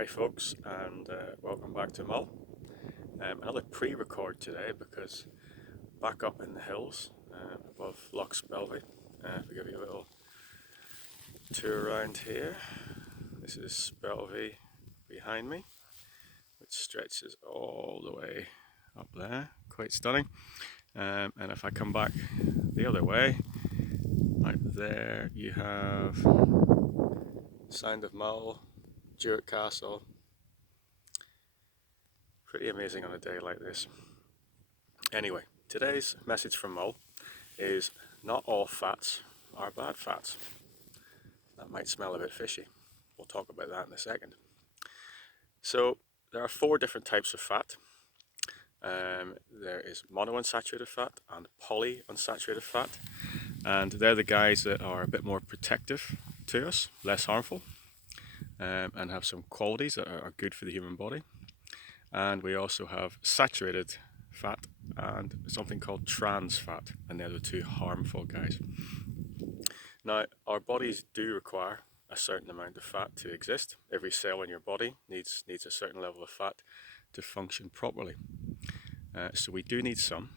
Hi folks, and welcome back to Mull. Another pre-record today because back up in the hills above Loch Spelvey. If we give you a little tour around here, this is Spelvey behind me, which stretches all the way up there, quite stunning. And if I come back the other way, right there you have Sound of Mull, Jewett Castle. Pretty amazing on a day like this. Anyway, today's message from Mull is not all fats are bad fats. That might smell a bit fishy. We'll talk about that in a second. So there are 4 different types of fat. There is monounsaturated fat and polyunsaturated fat, and they're the guys that are a bit more protective to us, less harmful, and have some qualities that are good for the human body. And we also have saturated fat and something called trans fat, and they're the 2 harmful guys. Now, our bodies do require a certain amount of fat to exist. Every cell in your body needs a certain level of fat to function properly. So we do need some.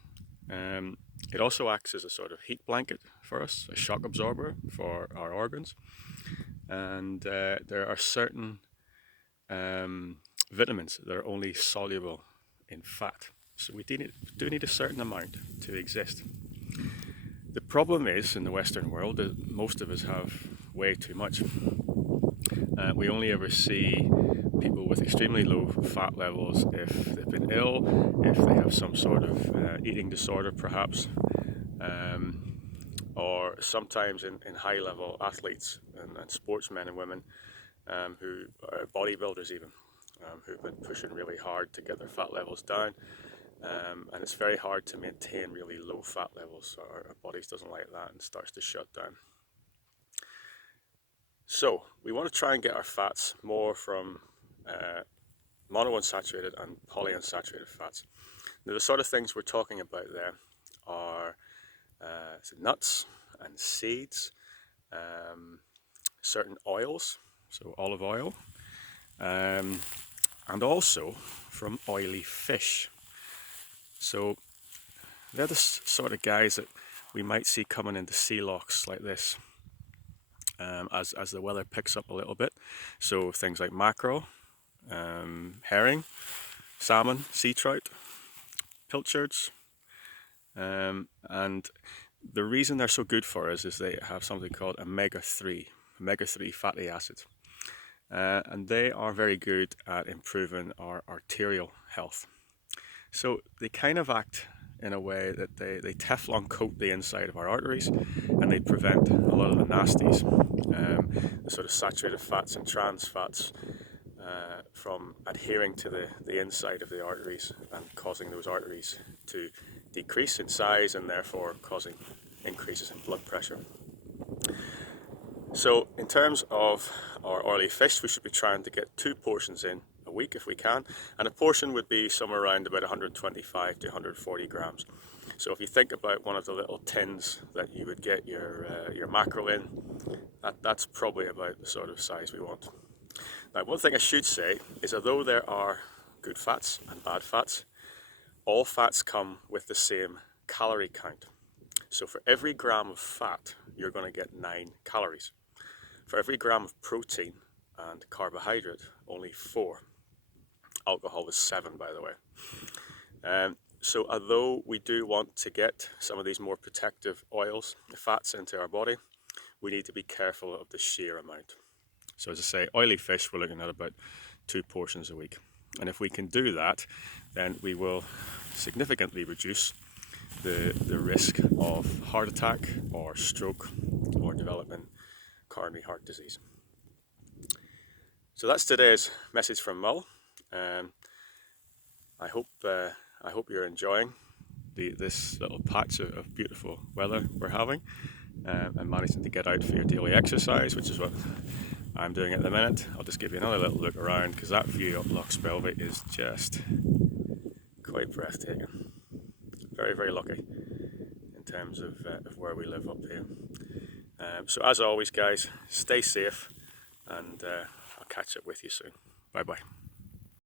It also acts as a sort of heat blanket for us, a shock absorber for our organs. And there are certain vitamins that are only soluble in fat. So we do need a certain amount to exist. The problem is, in the Western world, that most of us have way too much. We only ever see people with extremely low fat levels if they've been ill, if they have some sort of eating disorder perhaps, or sometimes in high-level athletes and sportsmen and women who are bodybuilders even, who've been pushing really hard to get their fat levels down. And it's very hard to maintain really low fat levels. Our bodies doesn't like that and starts to shut down. So we want to try and get our fats more from monounsaturated and polyunsaturated fats. Now, the sort of things we're talking about there are nuts and seeds, certain oils, so olive oil, and also from oily fish. So they're the sort of guys that we might see coming into sea lochs like this as the weather picks up a little bit. So things like mackerel, herring, salmon, sea trout, pilchards, and the reason they're so good for us is they have something called omega-3 fatty acids. And they are very good at improving our arterial health. So they kind of act in a way that they Teflon coat the inside of our arteries, and they prevent a lot of the nasties, the sort of saturated fats and trans fats, from adhering to the inside of the arteries and causing those arteries to decrease in size and therefore causing increases in blood pressure. So in terms of our oily fish, we should be trying to get 2 portions in a week if we can, and a portion would be somewhere around about 125 to 140 grams. So if you think about one of the little tins that you would get your mackerel in, that's probably about the sort of size we want. Now, one thing I should say is, although there are good fats and bad fats, all fats come with the same calorie count. So for every gram of fat, you're going to get 9 calories. For every gram of protein and carbohydrate, only 4. Alcohol is 7, by the way. So although we do want to get some of these more protective oils, the fats into our body, we need to be careful of the sheer amount. So as I say, oily fish, we're looking at about 2 portions a week. And if we can do that, then we will significantly reduce the risk of heart attack or stroke or developing coronary heart disease. So that's today's message from Mull. I hope you're enjoying this little patch of beautiful weather we're having, and managing to get out for your daily exercise, which is what I'm doing at the minute. I'll just give you another little look around because that view up Loch Spelvey is just quite breathtaking. Very, very lucky in terms of where we live up here. So as always, guys, stay safe, and I'll catch up with you soon. Bye bye.